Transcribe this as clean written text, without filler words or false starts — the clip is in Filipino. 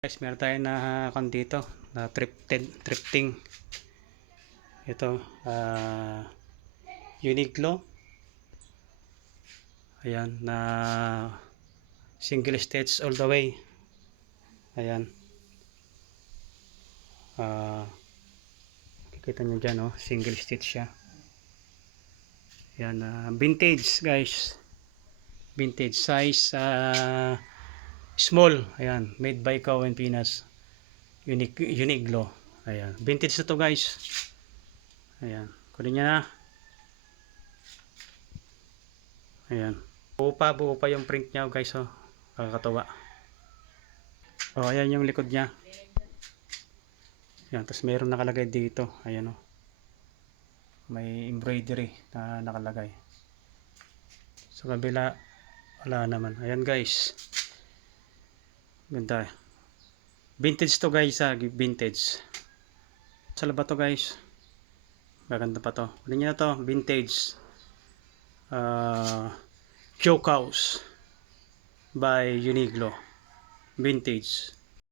Guys, meron tayo na dito na thrifting. Ito, Uniqlo. Ayan, na single stitch all the way. Ayan. Kikita nyo dyan, oh, single stitch siya. Ayan, vintage guys. Vintage size, small. Ayan, made by Cowen Pinas. Uniqlo. Ayan, vintage na to guys. Ayan, kunin nyo na. Ayan, buo pa yung print niya guys, oh. Kakatawa. Oh, ayan yung likod niya. Ayan, tapos mayroon nakalagay dito. Ayan, oh. May embroidery na nakalagay. Sa kabila, wala naman. Ayan guys. Ganda. Vintage to guys, vintage. Sala ba to guys? Maganda pa to. Ano nyo na to? Vintage. Joke House by Uniqlo. Vintage.